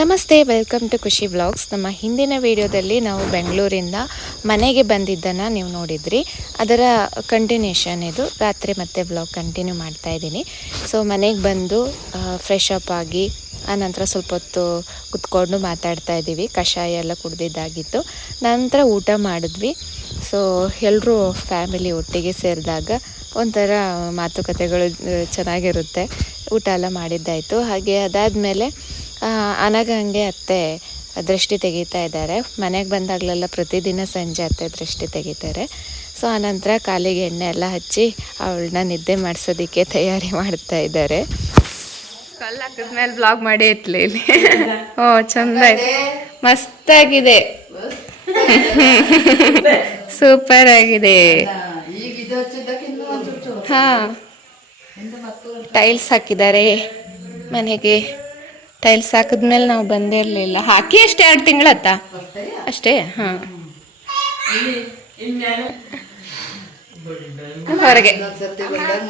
ನಮಸ್ತೆ welcome to Khushi blogs ನಮ್ಮ ಹಿಂದಿನ ವಿಡಿಯೋದಲ್ಲಿ ನಾವು ಬೆಂಗಳೂರಿಂದ ಮನೆಗೆ ಬಂದಿದ್ದನ್ನು ನೀವು ನೋಡಿದ್ರಿ. ಅದರ ಕಂಟಿನ್ಯೂಷನ್ ಇದು. ರಾತ್ರಿ ಮತ್ತೆ ಬ್ಲಾಗ್ ಕಂಟಿನ್ಯೂ ಮಾಡ್ತಾ ಇದ್ದೀನಿ. ಸೊ ಮನೆಗೆ ಬಂದು ಫ್ರೆಶ್ ಅಪ್ ಆಗಿ, ಆನಂತರ ಸ್ವಲ್ಪ ಹೊತ್ತು ಕುತ್ಕೊಂಡು ಮಾತಾಡ್ತಾ ಇದ್ದೀವಿ. ಕಷಾಯ ಎಲ್ಲ ಕುಡ್ದಿದ್ದಾಗಿತ್ತು. ನಂತರ ಊಟ ಮಾಡಿದ್ವಿ. ಸೊ ಎಲ್ಲರೂ ಫ್ಯಾಮಿಲಿ ಒಟ್ಟಿಗೆ ಸೇರಿದಾಗ ಒಂಥರ ಮಾತುಕತೆಗಳು ಚೆನ್ನಾಗಿರುತ್ತೆ. ಊಟ ಎಲ್ಲ ಮಾಡಿದ್ದಾಯಿತು. ಹಾಗೆ ಅದಾದಮೇಲೆ ಅನಗ ಹಂಗೆ ಅತ್ತೆ ದೃಷ್ಟಿ ತೆಗಿತಾ ಇದ್ದಾರೆ. ಮನೆಗೆ ಬಂದಾಗಲೆಲ್ಲ ಪ್ರತಿದಿನ ಸಂಜೆ ಅತ್ತೆ ದೃಷ್ಟಿ ತೆಗಿತಾರೆ. ಸೊ ಆನಂತರ ಕಾಲಿಗೆ ಎಣ್ಣೆ ಎಲ್ಲ ಹಚ್ಚಿ ಅವಳನ್ನ ನಿದ್ದೆ ಮಾಡಿಸೋದಕ್ಕೆ ತಯಾರಿ ಮಾಡ್ತಾ ಇದ್ದಾರೆ. ಕಲ್ಲು ಹಾಕಿದ್ಮೇಲೆ ಬ್ಲಾಗ್ ಮಾಡಿ ಇತ್ಲಿ ಇಲ್ಲಿ. ಓ ಚಂದ ಮಸ್ತಾಗಿದೆ. ಸೂಪರ್ ಆಗಿದೆ. ಹಾ. ಟೈಲ್ಸ್ ಹಾಕಿದ್ದಾರೆ ಮನೆಗೆ. ಟೈಲ್ಸ್ ಹಾಕಿದ್ಮೇಲೆ ನಾವು ಬಂದೇ ಇರಲಿಲ್ಲ. ಹಾಕಿ ಅಷ್ಟೇ ಎರಡು ತಿಂಗಳತ್ತ? ಅಷ್ಟೇ? ಅಷ್ಟೇ ಹಾಂ. ಹೊರಗೆ. ಹ್ಮ್ ಹ್ಮ್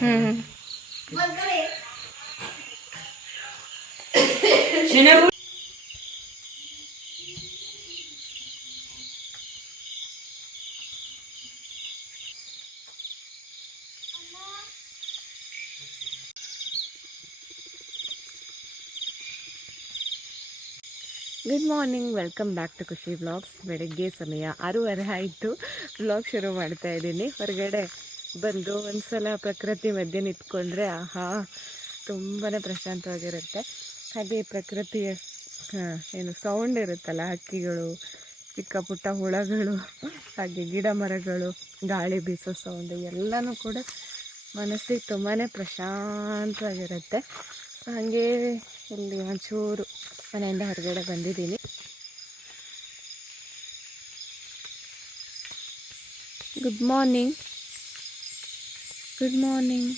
ಹ್ಮ್ ಹ್ಮ್ ಹ್ಮ್. ಹ್ಮ್ ಹ್ಮ್ ಹಾಂ ಅದೇಯ ಹ್ಞೂ good morning welcome back to Khushi blogs ಬೆಳಗ್ಗೆ ಸಮಯ ಆರೂವರೆ ಆಯಿತು. ಬ್ಲಾಗ್ ಶುರು ಮಾಡ್ತಾ ಇದ್ದೀನಿ. ಹೊರಗಡೆ ಬಂದು ಒಂದ್ಸಲ ಪ್ರಕೃತಿ ಮಧ್ಯೆ ನಿಂತ್ಕೊಂಡ್ರೆ, ಆಹಾ ತುಂಬಾ ಪ್ರಶಾಂತವಾಗಿರುತ್ತೆ. ಹಾಗೆ ಪ್ರಕೃತಿಯ ಏನು ಸೌಂಡ್ ಇರುತ್ತಲ್ಲ, ಹಕ್ಕಿಗಳು ಚಿಕ್ಕ ಪುಟ್ಟ ಹುಳಗಳು, ಹಾಗೆ ಗಿಡ ಮರಗಳು, ಗಾಳಿ ಬೀಸೋ ಸೌಂಡ್ ಎಲ್ಲನೂ ಕೂಡ ಮನಸ್ಸಿಗೆ ತುಂಬಾ ಪ್ರಶಾಂತವಾಗಿರುತ್ತೆ. ಹಾಗೆ ಇಲ್ಲಿ ಒಂಚೂರು ಮನೆಯಿಂದ ಹೊರಗಡೆ ಬಂದಿದ್ದೀನಿ. Good morning good morning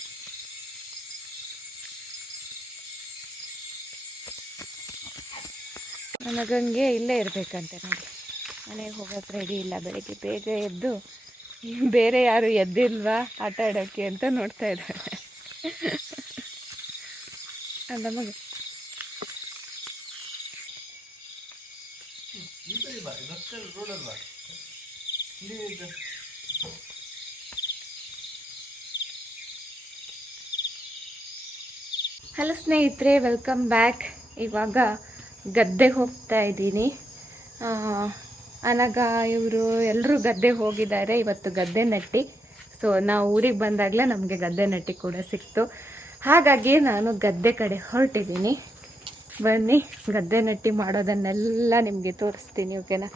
Gange ಇಲ್ಲೇ ಇರಬೇಕಂತೆ ನೋಡಿ. ಮನೆಗೆ ಹೋಗೋಕೆ ರೆಡಿ ಇಲ್ಲ. ಬೆಳಿಗ್ಗೆ ಬೇಗ ಎದ್ದು, ಬೇರೆ ಯಾರು ಎದ್ದಿಲ್ವಾ? ಆಟ ಆಡೋಕ್ಕೆ ಅಂತ ನೋಡ್ತಾ ಇದ್ದಾರೆ. ನಮಗೆ ಹಲೋ ಸ್ನೇಹಿತರೆ ವೆಲ್ಕಮ್ ಬ್ಯಾಕ್ ಇವಾಗ ಗದ್ದೆಗೆ ಹೋಗ್ತಾ ಇದ್ದೀನಿ. ಅನಗ ಇವರು ಎಲ್ಲರೂ ಗದ್ದೆ ಹೋಗಿದ್ದಾರೆ. ಇವತ್ತು ಗದ್ದೆ ನಟ್ಟಿ. ಸೊ ನಾವು ಊರಿಗೆ ಬಂದಾಗಲೇ ನಮಗೆ ಗದ್ದೆ ನಟ್ಟಿ ಕೂಡ ಸಿಕ್ತು. ಹಾಗಾಗಿ ನಾನು ಗದ್ದೆ ಕಡೆ ಹೊರಟಿದ್ದೀನಿ. ಬನ್ನಿ, ಗದ್ದೆ ನಟ್ಟಿ ಮಾಡೋದನ್ನೆಲ್ಲ ನಿಮಗೆ ತೋರಿಸ್ತೀನಿ ಓಕೆನಾ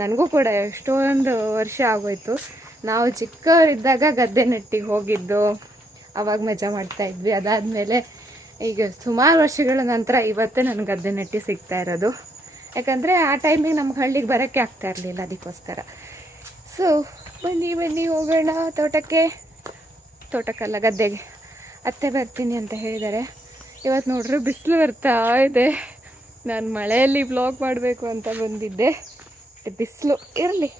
ನನಗೂ ಕೂಡ ಎಷ್ಟೊಂದು ವರ್ಷ ಆಗೋಯ್ತು. ನಾವು ಚಿಕ್ಕವರಿದ್ದಾಗ ಗದ್ದೆ ನಟ್ಟಿಗೆ ಹೋಗಿದ್ದು, ಅವಾಗ ಮಜಾ ಮಾಡ್ತಾ ಇದ್ವಿ. ಅದಾದಮೇಲೆ ಈಗ ಸುಮಾರು ವರ್ಷಗಳ ನಂತರ ಇವತ್ತೇ ನನ್ನ ಗದ್ದೆ ನಟ್ಟಿ ಸಿಗ್ತಾ ಇರೋದು. ಯಾಕಂದರೆ ಆ ಟೈಮಿಗೆ ನಮ್ಗೆ ಹಳ್ಳಿಗೆ ಬರೋಕ್ಕೆ ಆಗ್ತಾ ಇರಲಿಲ್ಲ ಅದಕ್ಕೋಸ್ಕರ. ಸೊ ಬನ್ನಿ ಬನ್ನಿ, ಹೋಗೋಣ ತೋಟಕ್ಕೆ. ತೋಟಕ್ಕಲ್ಲ, ಗದ್ದೆಗೆ. ಅತ್ತೆ ಬರ್ತೀನಿ ಅಂತ ಹೇಳಿದ್ದಾರೆ. ಇವತ್ತು ನೋಡ್ರಿ ಬಿಸಿಲು ಬರ್ತಾ ಇದೆ. ನಾನು ಮಳೆಯಲ್ಲಿ ಬ್ಲಾಗ್ ಮಾಡಬೇಕು ಅಂತ ಬಂದಿದ್ದೆ. ಬಿಸಿಲು ಇರಲಿ.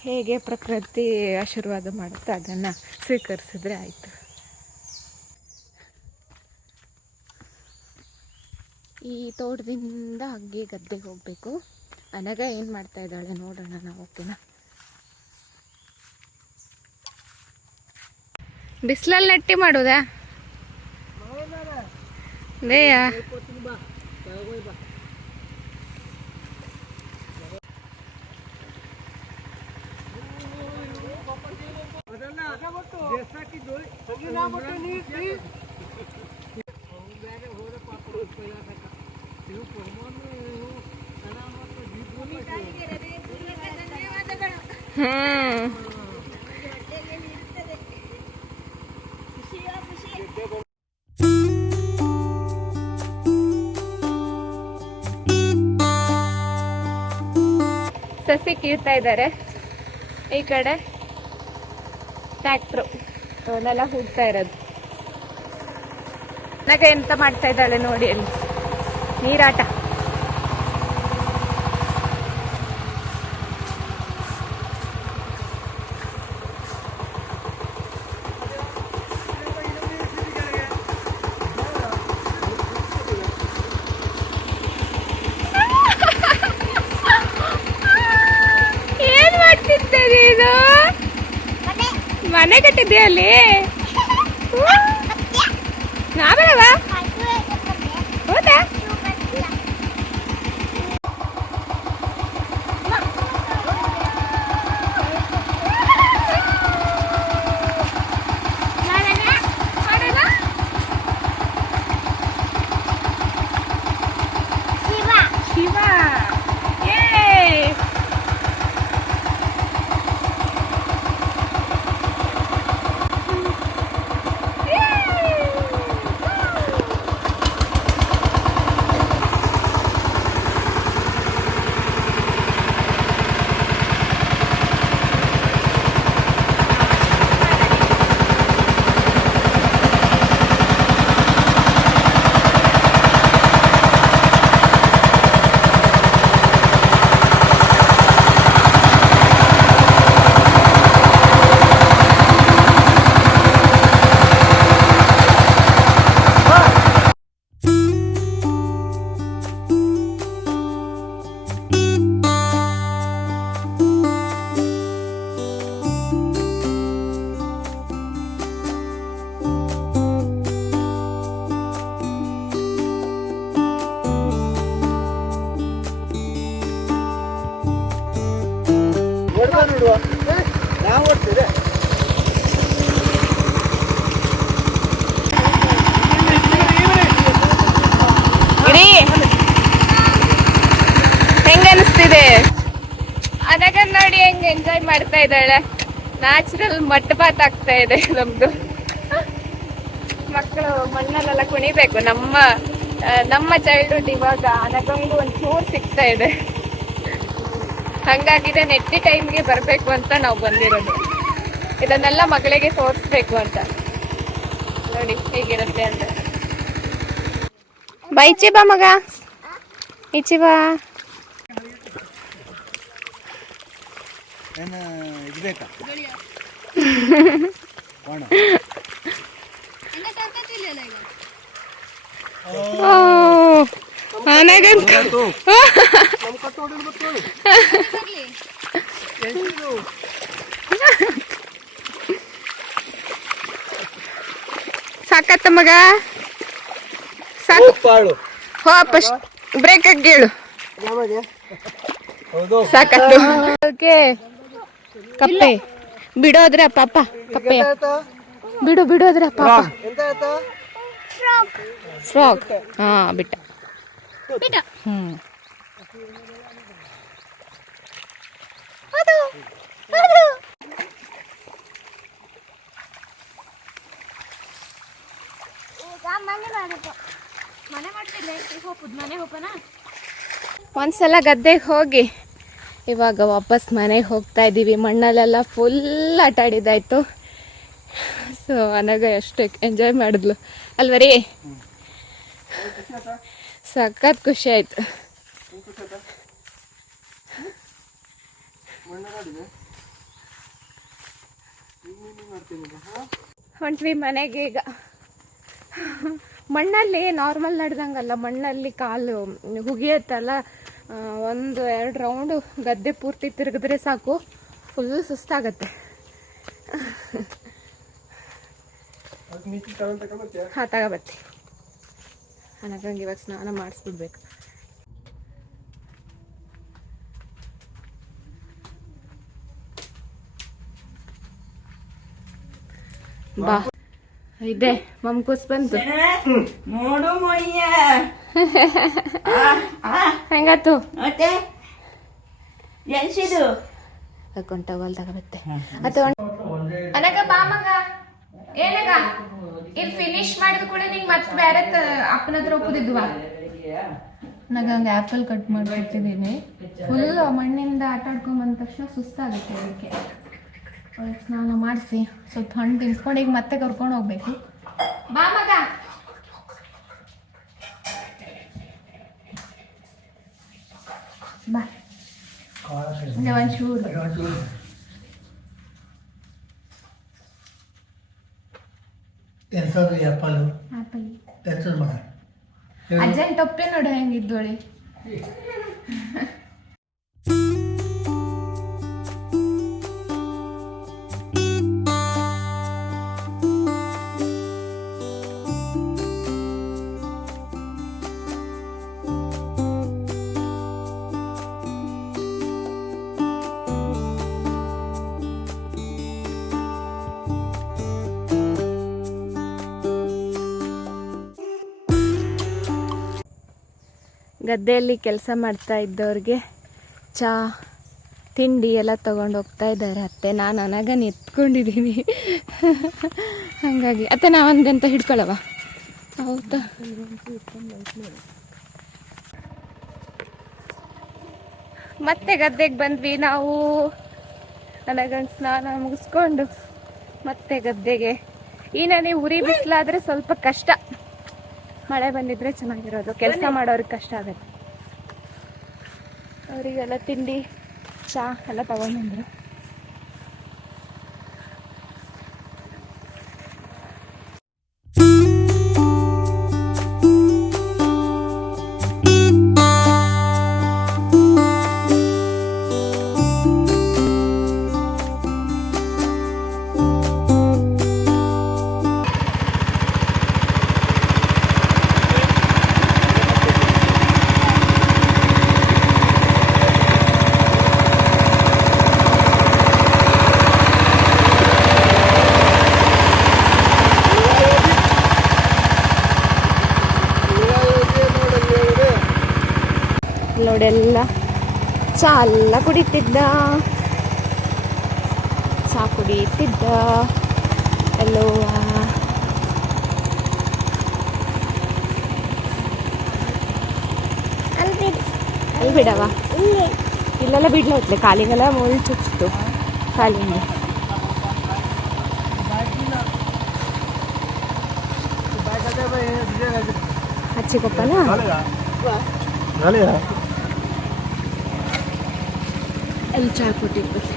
ಹೇಗೆ ಪ್ರಕೃತಿ ಆಶೀರ್ವಾದ ಮಾಡುತ್ತೆ ಅದನ್ನು ಸ್ವೀಕರಿಸಿದ್ರೆ ಆಯಿತು. ಈ ತೋಟದಿಂದ ಹಾಗೆ ಗದ್ದೆಗೆ ಹೋಗಬೇಕು. ಅನಗ ಏನು ಮಾಡ್ತಾ ಇದ್ದಾಳೆ ನೋಡೋಣ ನಾವು, ಓಕೆನಾ? ಬಿಸಿಲಲ್ಲಿ ನೆಟ್ಟಿ ಮಾಡೋದಾ? ದೇಯ ಹ್ಮ್ ಸಸಿ ಕೀಳ್ತಾ ಇದ್ದಾರೆ. ಈ ಕಡೆ ಟ್ಯಾಕ್ಟ್ರು ನೆಲ ಹುಡ್ತಾ ಇರೋದು. ನಗ ಎಂತ ಮಾಡ್ತಾ ಇದ್ದಾಳೆ ನೋಡಿ ಅಲ್ಲಿ. ನೀರಾಟ. ಮನೆ ಇಡೀ ಹೆಂಗ ಅನಿಸ್ತಿದೆ ಅದಾಗ ನೋಡಿ ಹೆಂಗ್ ಎಂಜಾಯ್ ಮಾಡ್ತಾ ಇದ್ದಾಳೆ. ನ್ಯಾಚುರಲ್ ಮಟ್ಟಪಾತ್ ಆಗ್ತಾ ಇದೆ ನಮ್ದು. ಮಕ್ಕಳು ಮಣ್ಣಲ್ಲೆಲ್ಲ ಕುಣಿಬೇಕು. ನಮ್ಮ ನಮ್ಮ ಚೈಲ್ಡ್ಹುಡ್ ಇವಾಗ ಅನಗಂಗು ಒಂದು ಚೂರು ಸಿಗ್ತಾ ಇದೆ. ಹಂಗಾಗಿದೆ ನೆಟ್ಟಿ ಟೈಮ್ಗೆ ಬರಬೇಕು ಅಂತ ನಾವು ಬಂದಿರೋದು. ಇದನ್ನೆಲ್ಲ ಮಗಳಿಗೆ ತೋರಿಸ್ಬೇಕು ಅಂತ. ನೋಡಿ ಹೇಗಿರುತ್ತೆ ಅಂತ. ಬಾ ಈಚೆ ಬಾ ಮಗ. ಈಚಿ ಬಾ. ಏನು ಸಾಕತ್ತ ಮಗ? ಸಾಕು ಪಾಳು ಹೋ ಫಸ್ಟ್ ಬ್ರೇಕ್ ಆಗಿ ಹೇಳು ಸಾಕತ್ತು. ಓಕೆ ಕಪ್ಪೆ. ಬಿಡೋದ್ರ ಪಾಪ. ಕಪ್ಪೆ. ಬಿಡು ಬಿಡೋದ್ರ ಪಾಪ. ಫ್ರಾಗ್ ಹಾ ಬಿಟ್ಟ. ಬಿಟ್ಟ ಹ್ಮ್. ಅದು ಅದು. ಒಂದ್ಸಲ ಗದ್ದೆಗೆ ಹೋಗಿ. ಇವಾಗ ವಾಪಸ್ ಮನೆಗೆ ಹೋಗ್ತಾ ಇದ್ದೀವಿ. ಮಣ್ಣಲ್ಲೆಲ್ಲ ಫುಲ್ ಆಟ ಆಡಿದಾಯ್ತು ಸೊ ಅನಾಗ ಎಷ್ಟು ಎಂಜಾಯ್ ಮಾಡಿದ್ಲು. ಅಲ್ವರಿ? ಸಖತ್ ಖುಷಿ ಆಯ್ತು. ಹೊಂಟ್ವಿ ಮನೆಗೆ ಈಗ. ಮಣ್ಣಲ್ಲಿ ನಾರ್ಮಲ್ ನಡೆದಂಗಲ್ಲ ಮಣ್ಣಲ್ಲಿ ಕಾಲು ಹುಗಿಯತ್ತಲ್ಲ ಒಂದು ಎರಡು ರೌಂಡು ಗದ್ದೆ ಪೂರ್ತಿ ತಿರುಗಿದ್ರೆ ಸಾಕು ಫುಲ್ ಸುಸ್ತಾಗತ್ತೆ. ಹಾಂ ತಗೋಬತ್ತಿ ನನಗಂಗೆ ಇವಾಗ ಸ್ನಾನ ಮಾಡಿಸ್ಬಿಡ್ಬೇಕು. ಬಾ. ಇದೆ ಮಮ್ಕೂಸ್ ಬಂತು. ನೋಡು ಹೆಂಗಾತು ಎಲ್ಸಿದು ಹಾಕೊಂಡ್ ಟವಲ್ ತಗೋಬತ್ತೆ ಅದು ಅನಗ ಬಾ ಮಗ. ಏನಗ? ಇಲ್ಲಿ ಫಿನಿಶ್ ಮಾಡಿದ ಕೂಡ ನಿಂಗೆ ಮತ್ತೆ ಬೇರೆ ಅಪ್ಪನ ಹತ್ರ ಒಪ್ಪದಿದ್ವಾ? ನನಗೆ ಒಂದು ಆ್ಯಪಲ್ ಕಟ್ ಮಾಡ್ಕೊಡ್ತಿದ್ದೀನಿ ಫುಲ್ ಮಣ್ಣಿಂದ ಆಟ ಆಡ್ಕೊಂಡ್ ಬಂದ ತಕ್ಷಣ ಸುಸ್ತಾಗುತ್ತೆ ಅದಕ್ಕೆ. ಸ್ನಾನ ಮಾಡಿಸಿ. ಸ್ವಲ್ಪ ಹಣ್ಣು ತಿನ್ಸ್ಕೊಂಡು ಈಗ ಮತ್ತೆ ಕರ್ಕೊಂಡು ಹೋಗ್ಬೇಕು. ಬಾ ಮಗ. ಬಾ. ಒಂಚೂರು ಎಂಥದ್ದು ಆ್ಯಪಲ್ ಆಪಲ್ ಎಂಥದ್ದು ಮಗ ಅಜ್ಜನ್ ಟೊಪ್ಪೆ ನೋಡು ಹೆಂಗಿದ್ದೋಳಿ ಗದ್ದೆಯಲ್ಲಿ ಕೆಲಸ ಮಾಡ್ತಾ ಇದ್ದವ್ರಿಗೆ ಚಾ, ತಿಂಡಿ ಎಲ್ಲ ತೊಗೊಂಡು ಹೋಗ್ತಾ ಇದ್ದಾರೆ ಅತ್ತೆ. ನಾನು ಅನಗ ಎತ್ಕೊಂಡಿದ್ದೀನಿ ಹಾಗಾಗಿ. ಅತ್ತೆ ನಾವೊಂದು ಒಂದಂತ ಹಿಡ್ಕೊಳ್ಳವ ಹೌದಾ? ಮತ್ತೆ ಗದ್ದೆಗೆ ಬಂದ್ವಿ ನಾವು. ನನಗೊಂದು ಸ್ನಾನ ಮುಗಿಸ್ಕೊಂಡು ಮತ್ತೆ ಗದ್ದೆಗೆ. ಈ ನನಗೆ ಉರಿ ಬಿಸಿಲಾದ್ರೆ ಸ್ವಲ್ಪ ಕಷ್ಟ. ಮಳೆ ಬಂದಿದ್ರೆ ಚೆನ್ನಾಗಿರೋದು. ಕೆಲಸ ಮಾಡೋರಿಗೆ ಕಷ್ಟ ಆಗುತ್ತೆ. ಅವರಿಗೆಲ್ಲ ತಿಂಡಿ ಚಾ ಎಲ್ಲ ತಗೊಂಡ್ಬಂದ್ರು. ಚಾ ಎಲ್ಲ ಕುಡಿತಿದ್ದ ಚಾ ಕುಡಿತಿದ್ದ ಎಲ್ಲೋ ಅಲ್ಲಿ ಬಿಡವ ಇಲ್ಲೆಲ್ಲ ಬಿಡ್ಲ ಹೊತ್ಲೆ ಕಾಲಿಗೆಲ್ಲ ಮುಳ್ಳು ಚುಚ್ಚಿತು ಕಾಲಿಗೆ ಹಚ್ಚಿಕೊಪ್ಪನ ಅಲ್ಲಿ ಚಾ ಕೊಟ್ಟಿರ್ಬೇಕು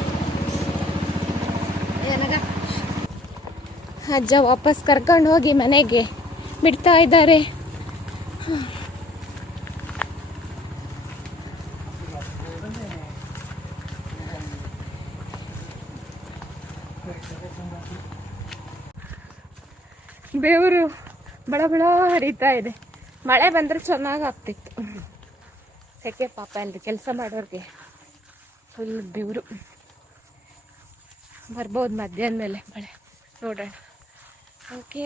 ಅಜ್ಜ ವಾಪಸ್ ಕರ್ಕೊಂಡು ಹೋಗಿ ಮನೆಗೆ. ಬಿಡ್ತಾ ಇದ್ದಾರೆ. ಬೇವರು ಬಡ ಬಡ ಹರಿತಾ ಇದೆ. ಮಳೆ ಬಂದ್ರೆ ಚೆನ್ನಾಗಿ ಆಗ್ತಿತ್ತು. ಸೆಕೆ ಪಾಪ ಅಲ್ಲಿ ಕೆಲಸ ಮಾಡೋರಿಗೆ. ಫುಲ್ ಬೆವರು. ಬರ್ಬೋದು ಮಧ್ಯಾಹ್ನ ಮೇಲೆ ಮಳೆ. ನೋಡೋಣ. ಓಕೆ